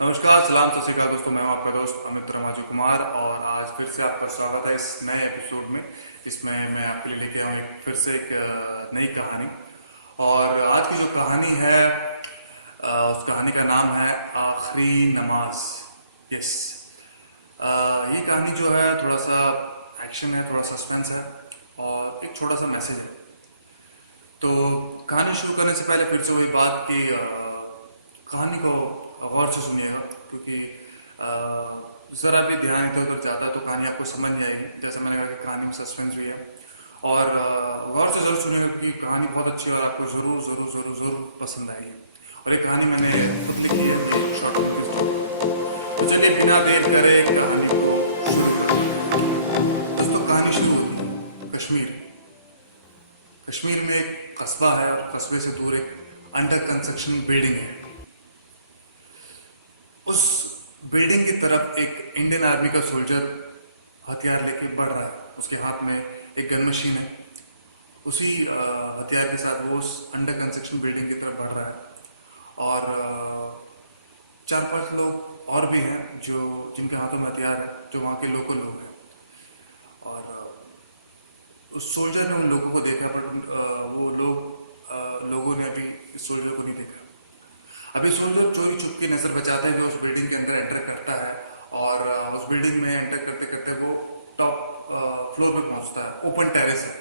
नमस्कार, सलाम, सत श्री अकाल दोस्तों। मैं हूं आपका दोस्त अमित रामाजी कुमार और आज फिर से आपका स्वागत है इस नए एपिसोड में, जिसमें मैं आपके लिए लेके आऊँ फिर से एक नई कहानी। और आज की जो कहानी है उस कहानी का नाम है आखिरी नमाज। यस। ये कहानी जो है थोड़ा सा एक्शन है, थोड़ा सस्पेंस है और एक छोटा सा मैसेज है। तो कहानी शुरू करने से पहले फिर से वही बात कि कहानी को गौर से सुनिएगा, क्योंकि ज़रा भी ध्यान इधर उधर जाता है तो कहानी आपको समझ नहीं आएगी। जैसे मैंने कहा कि कहानी में सस्पेंस भी है और गौर से ज़रूर सुनिएगा कि कहानी बहुत अच्छी है और आपको ज़रूर ज़रूर ज़रूर ज़रूर पसंद आएगी। और ये कहानी मैंने खुद लिखी है, शॉर्ट में। तो चलिए बिना देर करे कहानी को शुरू करते हैं। दोस्तों, कहानी शुरू होती है कश्मीर। कश्मीर में एक कस्बा है और कस्बे से दूर एक अंडर कंस्ट्रक्शन बिल्डिंग है। उस बिल्डिंग की तरफ एक इंडियन आर्मी का सोल्जर हथियार लेके बढ़ रहा है। उसके हाथ में एक गन मशीन है। उसी हथियार के साथ वो उस अंडर कंस्ट्रक्शन बिल्डिंग की तरफ बढ़ रहा है और 4-5 लोग और भी हैं जो जिनके हाथों में हथियार है, जो वहाँ के लोकल लोग हैं। और उस सोल्जर ने उन लोगों को देखा, पर वो लोगों ने अभी इस सोल्जर को नहीं देखा। अभी सोल्जर चोरी छुप की नजर बचाते हुए उस बिल्डिंग के अंदर एंटर करता है और उस बिल्डिंग में एंटर करते करते वो टॉप फ्लोर पे पहुंचता है। ओपन टेरेस है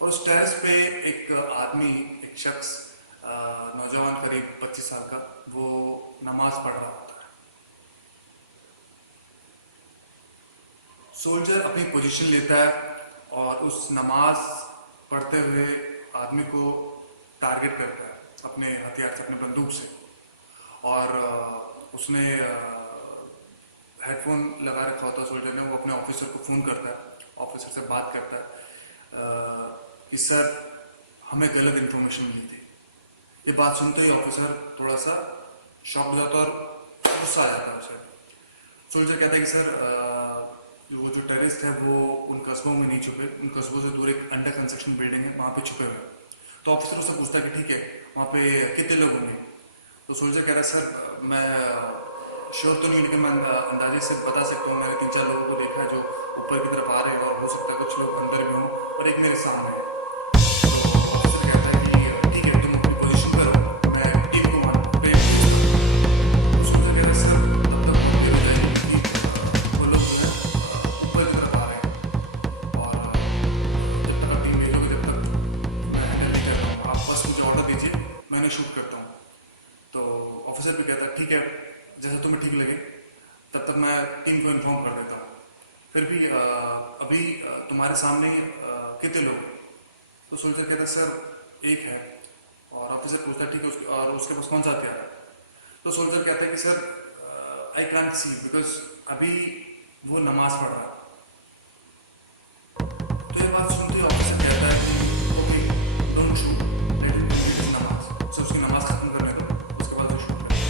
और उस टेरेस पे एक आदमी, एक शख्स, नौजवान करीब 25 साल का, वो नमाज पढ़ रहा होता है। सोल्जर अपनी पोजीशन लेता है और उस नमाज पढ़ते हुए आदमी को टारगेट करता है अपने हथियार से, अपने बंदूक से। और उसने हेडफोन लगा रखा होता है सोल्जर ने। वो अपने ऑफिसर को फ़ोन करता है, ऑफिसर से बात करता है कि सर, हमें गलत इन्फॉर्मेशन मिली थी। ये बात सुनते ही ऑफिसर थोड़ा सा शॉक हो जाता है और गुस्सा आ जाता है उसे। सोल्जर कहता है कि सर, वो जो टेररिस्ट है वो उन कस्बों में नहीं छुपे, उन कस्बों से दूर एक अंडर कंस्ट्रक्शन बिल्डिंग है, वहाँ पे छुपे हुए। तो ऑफिसर उससे पूछता है कि ठीक है, वहाँ पे कितने लोग होंगे? तो सोल्जर कह रहा है, सर मैं श्योर तो नहीं, लेकिन मैं अंदाजे से बता सकता हूँ। मैंने 3-4 लोगों को देखा है जो ऊपर की तरफ आ रहे हैं और हो सकता है कुछ लोग अंदर भी हों और एक मेरे सामने है। तो ऑफिसर कहता है कि ठीक है, तुम अपनी पोजीशन करो, मैं टीम को वहाँ पे सोल्जर कह रहा है, सर तब तक मुझे बताइए कि वो लोग जो है ऊपर की तरफ आ रहे हैं और जब तक टीम भेजोगे, जब तक मैं हैंडल नहीं कर रहा हूँ, आप बस मुझे ऑर्डर दीजिए, मैंने शूट करता हूँ। तो ऑफिसर भी कहता है ठीक है, जैसे तुम्हें ठीक लगे, तब तक मैं टीम को इन्फॉर्म कर देता हूँ। फिर भी अभी तुम्हारे सामने कितने लोग? तो सोल्जर कहता है सर एक है। और ऑफिसर पूछता है ठीक है, और उसके पास कौन सा हथियार है? तो सोल्जर कहता है कि sir I can't see, because अभी वो नमाज पढ़ रहा है। तो ये बात सुनते ही ऑफिसर कहता है कि okay, don't shoot, let him complete his नमाज। सो उसकी नमाज खत्म करने दो, उसके बाद वो शूट करें।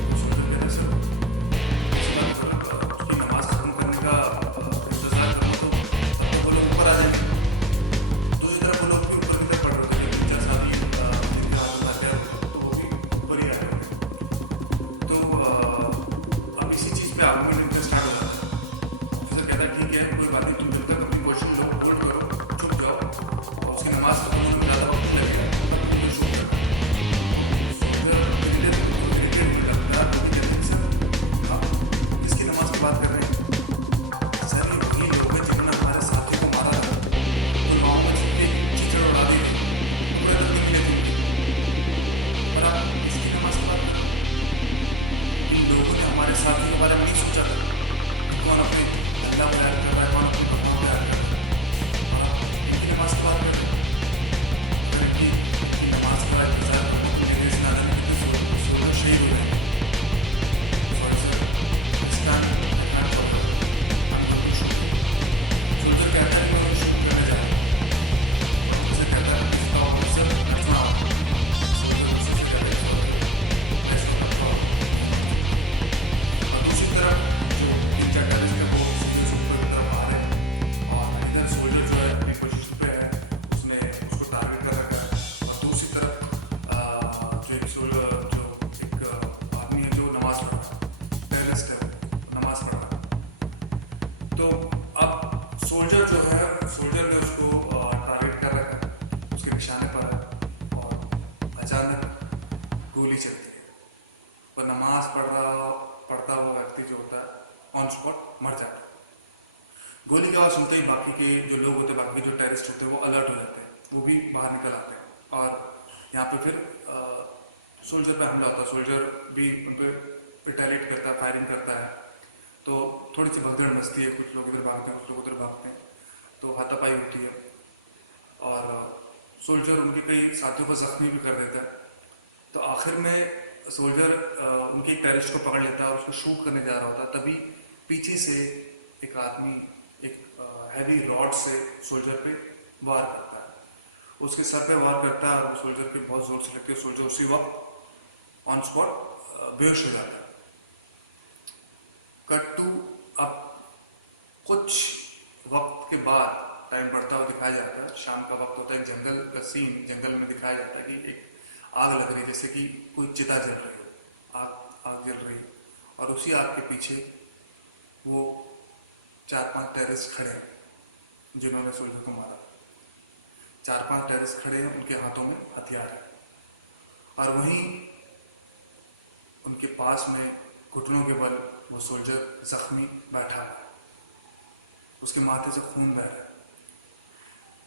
तो सोल्जर कहता है सर, उसकी नमाज खत्म करने का इंतजार करो तो तब तक वो लोग ऊपर आ जाएंगे। दूसरी तरफ वो लोग भी ऊपर की तरफ पढ़ रहे थे, लेकिन जैसा भी उनके हाथ में हथियार होता तो वो भी ऊपर ही आ रहे थे। तो अब इसी चीज़ पे आर्गूमेंट स्टार्ट हो जाता है। ऑफिसर कहता है ठीक है, कोई बात नहीं, तुम जब तक अपनी पोजीशन लो, होल्ड करो, छुप जाओ, और उसकी नमाज खत्म होने में ज़्यादा पर नमाज पढ़ता हुआ व्यक्ति जो होता है ऑन स्पॉट मर जाता है। गोली की आवाज़ सुनते ही बाकी के जो लोग होते हैं, बाकी के जो टेररिस्ट होते हैं वो अलर्ट हो जाते हैं, वो भी बाहर निकल आते हैं और यहाँ पे फिर सोल्जर पे हमला होता है। सोल्जर भी उन पर रिटेलिएट करता है, फायरिंग करता है, तो थोड़ी सी भगदड़ मचती है, कुछ लोग इधर भागते हैं, कुछ लोग उधर भागते हैं, तो हाथापाई होती है और सोल्जर उनके कई साथियों को जख्मी भी कर देता है। तो आखिर में सोल्जर उनके एक टेररिस्ट को पकड़ लेता है और उसको शूट करने जा रहा होता है, तभी पीछे से एक आदमी एक हैवी रॉड से सोल्जर पे वार करता है, उसके सर पे वार करता है और सोल्जर पे बहुत जोर से लगती है। सोल्जर उसी वक्त ऑन स्पॉट बेहोश हो जाता है। कट टू अब कुछ वक्त के बाद टाइम बढ़ता हुआ दिखाया जाता है, शाम का वक्त होता है, जंगल का सीन, जंगल में दिखाया जाता है कि एक आग लग रही है, जैसे कि कोई चिता जल रही हो, आग जल रही, और उसी आग के पीछे वो 4-5 टेररिस्ट खड़े हैं जिन्होंने सोल्जर को मारा। 4-5 टेररिस्ट खड़े हैं, उनके हाथों में हथियार है और वहीं उनके पास में घुटनों के बल वो सोल्जर जख्मी बैठा है, उसके माथे से खून बह रहा है।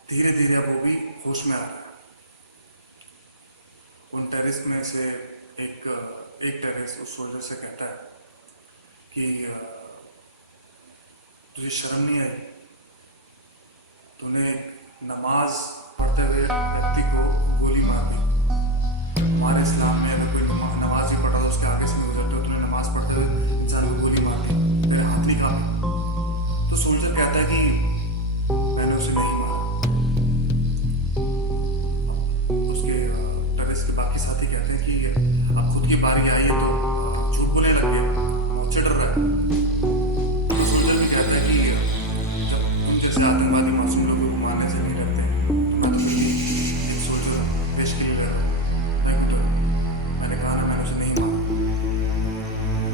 धीरे धीरे वो भी होश में आ रहा है। उन टेररिस्ट में से एक टेररिस्ट उस सोल्जर से कहता है कि तुझे शर्म नहीं आई, तूने नमाज पढ़ते हुए व्यक्ति को गोली मार दी। हमारे इस्लाम में अगर कोई नमाज ही पढ़ा तो उसके आगे से नहीं गुजरते हो, तूने नमाज पढ़ते हुए इंसान को गोली मार दी, तेरे हाथ नहीं कांपे? तो सोल्जर कहता है कि मैंने उसे नहीं मारा। उसके टेररिस्ट के बाकी साथी कहते हैं कि अब खुद की बारी आई है तो झूठ बोलने लग गए, मुझसे डर रहा है। तो सोल्जर भी कहता है कि जब तुम जैसे आतंकवादी मासूम लोगों को मारने से नहीं डरते, तो मैं तो एक सोल्जर देश के लिए डर रहा हूँ, मैं क्यों डरूं? मैंने कहा ना, मैंने उसे नहीं मारा।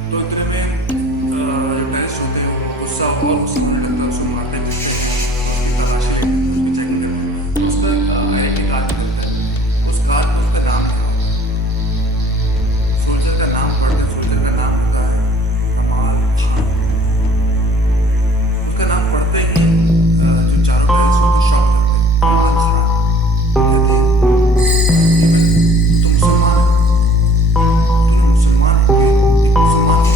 तो इतने में जो टेररिस्ट होते हैं वो गुस्सा और गुस्सा होने लगता है, उसको मारते पीटते हैं, उसकी तलाशी लेते हैं, उसकी चेकिंग करते हैं। उसका आईडी कार्ड मिलता है, उस कार्ड पर उसका नाम था, सोल्जर का नाम पढ़ते सोल्जर का नाम होता है कमाल खान। उसका नाम पढ़ते ही जो चारों टेररिस्ट को शॉक करते हैं, कमाल खान कहते हैं तुम मुसलमान हो, तुम मुसलमान हो, एक मुसलमान हो,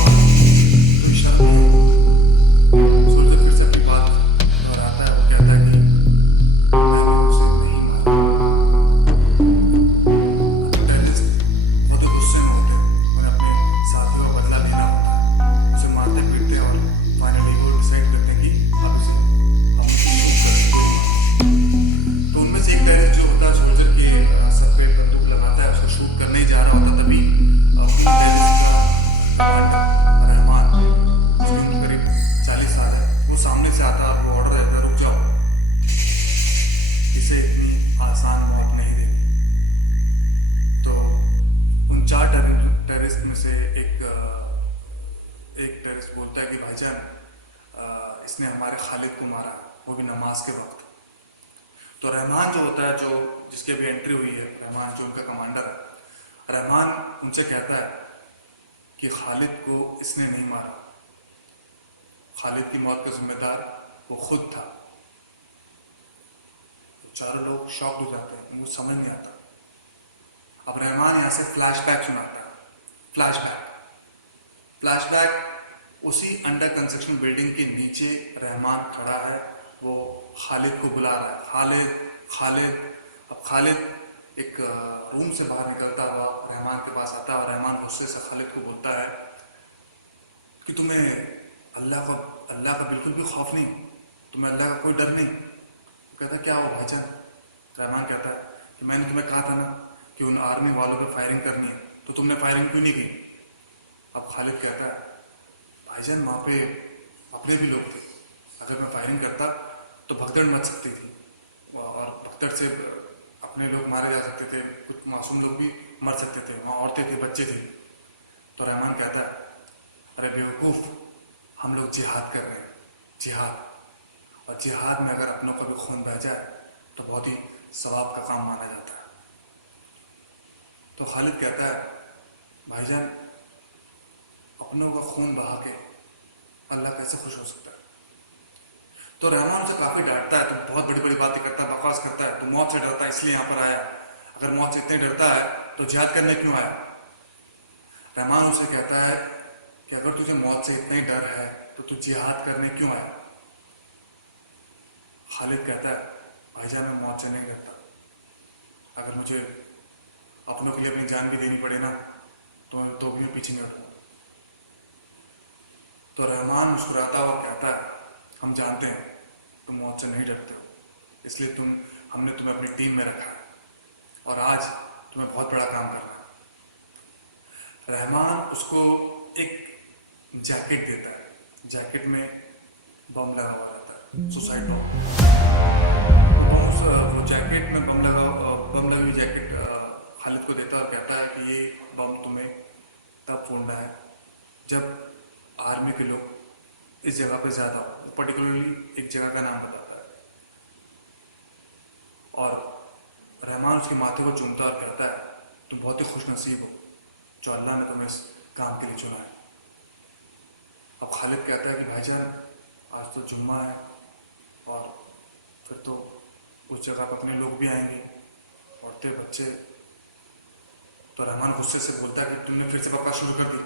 तो शर्म नहीं है। सोल्जर फिर से अपनी बात दोहराता है, वो कहता है कि मैंने उसे नहीं मारा। टेररिस्ट बहुत गुस्से में होते हैं, उन्हें अपने साथियों का बदला लेना होता है, उसे मारते पीटते हैं और फाइनली वो डिसाइड करते हैं कि अब इसे हम शूट करेंगे। तो उनमें से एक टेररिस्ट जो होता है सोल्जर के सर पे बंदूक लगाता है, उसको शूट करने ही जा रहा होता, तभी उन टेररिस्ट का कमांडर रहमान, उसकी उम्र करीब 40 साल है, वो सामने से आता है, वो ऑर्डर देता है रुक जाओ, इसे इतनी आसान मौत नहीं देनी। तो उन 4 टेररिस्ट में से एक टेररिस्ट बोलता है कि भाईजान इसने हमारे खालिद को मारा, वो भी नमाज के वक्त। तो रहमान जो होता है, जो जिसकी अभी एंट्री हुई है, रहमान जो उनका कमांडर है, रहमान उनसे कहता है कि खालिद को इसने नहीं मारा, खालिद की मौत का जिम्मेदार वो खुद था। तो चारों लोग शॉक हो जाते हैं, उनको समझ नहीं आता। अब रहमान यहाँ से फ्लैशबैक सुनाता है, फ्लैशबैक उसी अंडर कंस्ट्रक्शन बिल्डिंग के नीचे रहमान खड़ा है, वो खालिद को बुला रहा है, खालिद। अब खालिद एक रूम से बाहर निकलता हुआ रहमान के पास आता है और रहमान गुस्से से खालिद को बोलता है कि तुम्हें अल्लाह का बिल्कुल भी खौफ नहीं, तुम्हें अल्लाह का कोई डर नहीं? कहता क्या हुआ भाईजान? रहमान कहता है कि मैंने तुम्हें कहा था ना कि उन आर्मी वालों पे फायरिंग करनी है, तो तुमने फायरिंग क्यों नहीं की? अब खालिद कहता है भाईजान वहाँ पे अपने भी लोग थे, अगर मैं फायरिंग करता तो भगदड़ मच सकती थी और भगदड़ से अपने लोग मारे जा सकते थे, कुछ मासूम लोग भी मर सकते थे, वहाँ औरतें थी, बच्चे थे। तो रहमान कहता है अरे बेवकूफ़, हम लोग जिहाद कर रहे हैं, जिहाद, और जिहाद में अगर अपनों का भी खून बह जाए तो बहुत ही सवाब का काम माना जाता है। तो खालिद कहता है भाईजान अपनों का खून बहा के अल्लाह कैसे खुश हो सकता है? तो रहमान उसे काफी डांटता है, तो बहुत बड़ी बड़ी बातें करता है, बकवास करता है, तो मौत से डरता है इसलिए यहाँ पर आया, अगर मौत से इतने डरता है तो जिहाद करने क्यों आया? रहमान उसे कहता है कि अगर तुझे मौत से इतना ही डर है तो तू जिहाद करने क्यों आया? खालिद कहता है, भाईजान मैं मौत से नहीं डरता, अगर मुझे अपनों के लिए अपनी जान भी देनी पड़े ना तो भी मैं पीछे नहीं हटूंगा। तो रहमान मुस्कुराता हुआ कहता है, हम जानते हैं तुम मौत से नहीं डरते हो, इसलिए हमने तुम्हें अपनी टीम में रखा है और आज तुम्हें बहुत बड़ा काम करना है। रहमान उसको एक जैकेट देता है, जैकेट में बम लगा हुआ रहता है, सुसाइड बम। वो जैकेट में बम लगी हुई जैकेट खालिद को देता है और कहता है कि ये बम तुम्हें तब फोड़ना है जब आर्मी के लोग इस जगह पे ज्यादा हो। पर्टिकुलरली एक जगह का नाम बताता है और रहमान उसके माथे को चूमता और कहता है, तुम बहुत ही खुशनसीब हो जो अल्लाह ने तुम्हें इस काम के लिए चुना है। अब खालिद कहता है कि भाईजान आज तो जुम्मा है और फिर तो उस जगह पर अपने लोग भी आएंगे, औरतें बच्चे। तो रहमान गुस्से से बोलता है कि तुमने फिर से बकवास शुरू कर दी।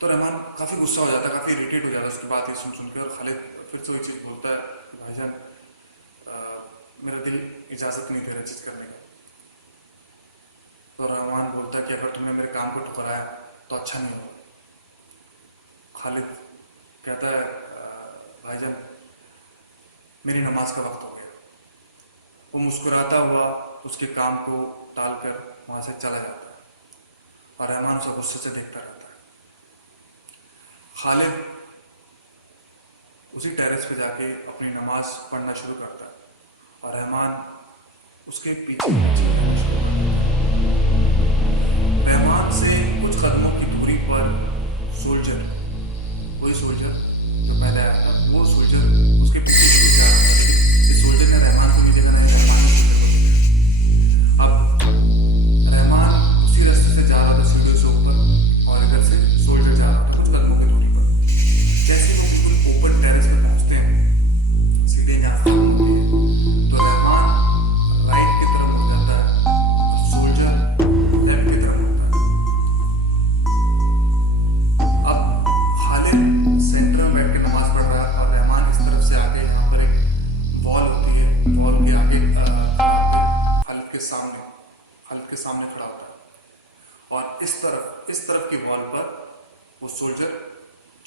तो रहमान काफी गुस्सा हो जाता है, काफी इरिटेट हो जाता है उसकी बात ये सुन के, और खालिद फिर से वही चीज बोलता है कि भाईजान मेरा दिल इजाजत नहीं दे रहा चीज करने का। तो रहमान बोलता है कि अगर तुमने मेरे काम को ठुकराया तो अच्छा नहीं होगा। खालिद कहता है, भाईजान मेरी नमाज का वक्त हो गया। वो मुस्कुराता हुआ उसके काम को टालकर वहां से चला जाता है और रहमान उसे गुस्से से देखता रहता है। खालिद उसी टेरेस पे जाके अपनी नमाज पढ़ना शुरू करता है और रहमान उसके पीछे रहमान से कुछ कदमों की दूरी पर सोल्जर, वही सोल्जर जो पहले आया था, वो सोल्जर उसके पीछे जा रहा था। इस सोल्जर ने रहमान को भी देखा नहीं, रहमान को अब रहमान उसी रास्ते से जा रहा था सीढ़ियों से ऊपर और इधर से सोल्जर जा रहा था कुछ कदमों की दूरी पर। जैसे वो बिल्कुल ओपन टेरेस पर पहुंचते हैं, सीढ़ियां जहाँ खत्म होती है, तो रहमान राइट की तरफ मुड़ जाता है और सोल्जर लेफ्ट की तरफ मुड़ता है। अब खालिद सेंटर में बैठ के नमाज पढ़ रहा है और रहमान इस तरफ से आगे, यहाँ पर एक वॉल होती है, वॉल के आगे खालिद के सामने खड़ा होता है और इस तरफ की वॉल पर वो सोल्जर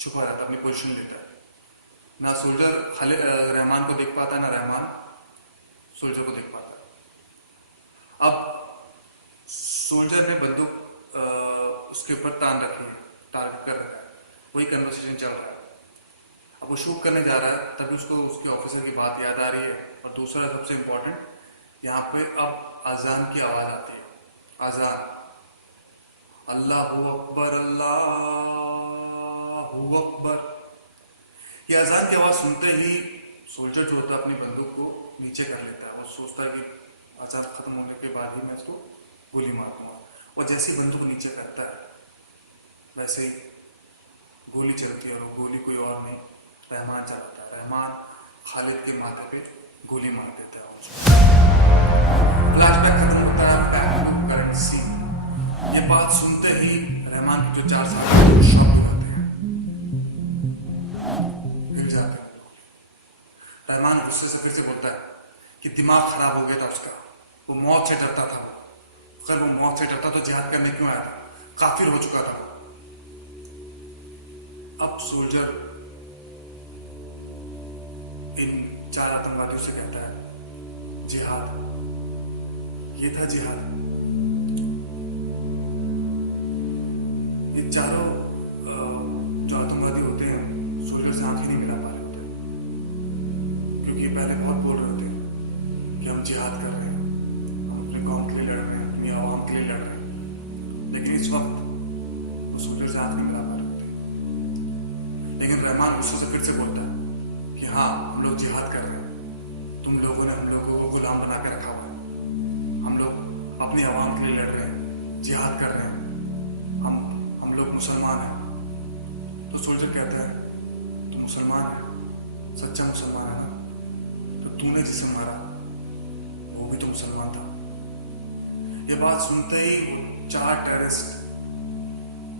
छुपा रहता है, अपनी पोजीशन लेता है। ना सोल्जर रहमान को देख पाता है, ना रहमान सोल्जर को देख पाता है। अब सोल्जर ने बंदूक उसके ऊपर तान रखी है, टारगेट कर रखा है, वही कन्वर्सेशन चल रहा है। अब वो शूट करने जा रहा है, तभी उसको उसके ऑफिसर की बात याद आ रही है। और दूसरा सबसे इम्पोर्टेंट, यहाँ पे अब अजान की आवाज आती है, अजान, अल्लाहू अकबर अल्लाहू अकबर। ये अजान की आवाज सुनते ही सोल्जर जो होता है अपनी बंदूक को नीचे कर लेता है और सोचता है कि अजान खत्म होने के बाद ही मैं उसको गोली मार दूंगा। और जैसे ही बंदूक नीचे करता है वैसे ही गोली चलती है और वो गोली कोई और नहीं, रहमान चलाता है। रहमान खालिद के माथे पे गोली मार देता है। फ्लैशबैक खत्म होता है, बैक टू करंट सीन। ये बात सुनते ही रहमान के जो 4 साल शॉक हो जाते हैं, गिर जाते हैं। रहमान गुस्से से फिर से बोलता है कि दिमाग खराब हो गया था उसका, वो मौत से डरता था। अगर वो मौत से डरता तो जिहाद करने क्यों आया था? काफिर हो चुका था। अब सोल्जर इन 4 आतंकवादियों से कहता है, जिहाद, ये था जिहाद। ये चारों जो आतंकवादी होते हैं सोल्जर से आंख ही नहीं मिला पा रहे होते, क्योंकि ये पहले बहुत बोल रहे होते हैं कि हम जिहाद कर रहे हैं, हम अपने कौम के लिए लड़ रहे हैं, अपनी आवाम के लिए लड़ रहे हैं। लेकिन इस वक्त वो सोल्जर से आंख नहीं मिला पा रहे होते। लेकिन रहमान गुस्से से फिर से बोलता है कि हाँ, हम लोग जिहाद कर रहे हैं, तुम लोगों ने हम लोगों को गुलाम बना के रखा हुआ है, हम लोग अपनी आवाम के लिए लड़ रहे हैं, जिहाद कर रहे हैं, हम मुसलमान है। तो सोल्जर कहता है तू मुसलमान है, सच्चा मुसलमान है ना, तो तूने जिसे मारा वो भी तो मुसलमान था। ये बात सुनते ही वो 4 टेररिस्ट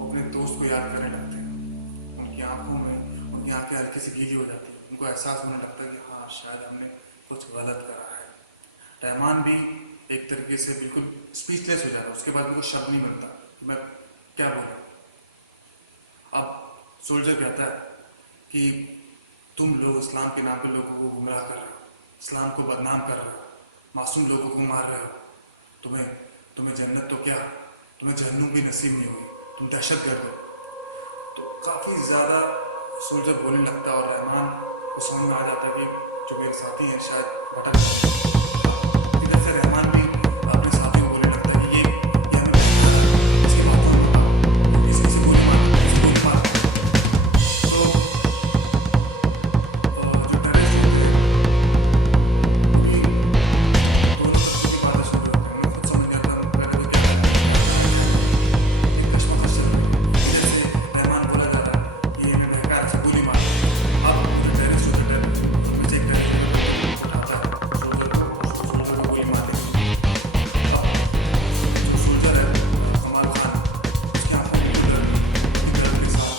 अपने दोस्त को याद करने लगते हैं। उनकी आंखों में उनकी आंखें हल्की सी गीली हो जाती है। उनको एहसास होने लगता है कि हाँ शायद हमने कुछ गलत करा है। रहमान भी एक तरीके से बिल्कुल स्पीचलेस हो जाता है। उसके बाद उनको शब्द नहीं मिलता कि मैं क्या बोलूं। अब सोल्जर कहता है कि तुम लोग इस्लाम के नाम पर लोगों को गुमराह कर रहे हो, इस्लाम को बदनाम कर रहे हो, मासूम लोगों को मार रहे हो। तुम्हें जन्नत तो क्या, तुम्हें जहन्नुम भी नसीब नहीं होगी, तुम दहशतगर्द हो। तो काफ़ी ज़्यादा सोल्जर बोलने लगता है और रहमान को समझ में आ जाता है कि जो मेरे साथी हैं शायद भटक गए। इधर से रहमान भी अपने साथी को बोलने लगता है कि ये हमें इसकी बातों में बताओ, किसी गोली मार। तो जो टेररिस्ट होते हैं वो भी दोनों तरफ की बातें सुन रहे होते हैं। उन्हें खुद समझ नहीं आता पहले तो क्या है, कश्मकश चल रही है। जैसे रहमान बोला जा रहा है कि ये हमें बहका से गोली मार। अब टेररिस्ट होते हैं उनमें से एक टेररिस्ट उठाता है सोल्जर को गोली मारने के लिए। अब जो सोल्जर है कमाल खान, उसकी आंखों में दर्द के साथ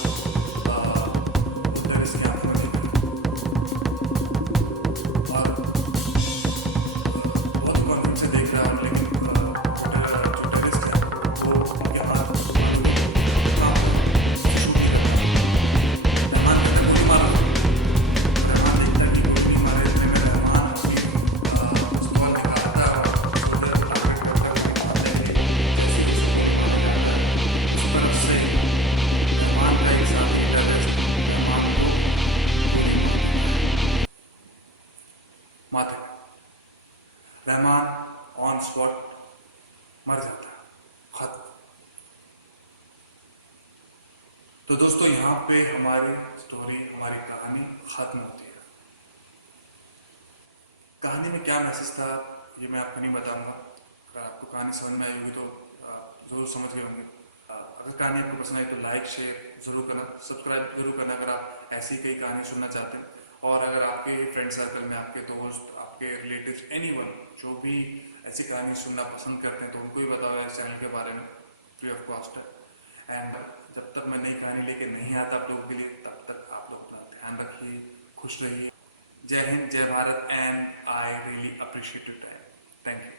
टेररिस्ट की आंखों में और बहुत कॉन्फिडेंस से देख रहा है। लेकिन जो टेररिस्ट है वो उनके हाथ शूट नहीं करता। रहमान कहता गोली मारो। रहमान देखता है कि गोली नहीं मारे, इतने में रहमान अपनी पिस्तौल निकालता है और सोल्जर टारगेट करता है। जैसे ही उसे गोली मारने जाता है उस तरफ से रहमान का एक साथी टेररिस्ट रहमान को गोली मारता है। रहमान ऑन स्पॉट मर जाता है, खत्म। तो दोस्तों यहाँ पे हमारी स्टोरी, हमारी कहानी खत्म होती है। कहानी में क्या मैसेज था ये मैं आपको नहीं बताऊंगा। अगर आपको कहानी समझ में आई होगी तो जरूर समझ गए होंगे। अगर कहानी आपको पसंद आई तो लाइक शेयर जरूर करना, सब्सक्राइब जरूर करना अगर आप ऐसी कई कहानी सुनना चाहते हैं। और अगर आपके फ्रेंड सर्कल में आपके दोस्त, आपके रिलेटिव्स, एनीवन जो भी ऐसी कहानी सुनना पसंद करते हैं तो उनको भी बताओ इस चैनल के बारे में, फ्री ऑफ कॉस्ट है। एंड जब तक मैं नई कहानी लेके नहीं आता आप लोगों के लिए, तब तक आप लोग अपना ध्यान रखिए, खुश रहिए। जय हिंद, जय Bharat, and I really appreciate your time. Thank you.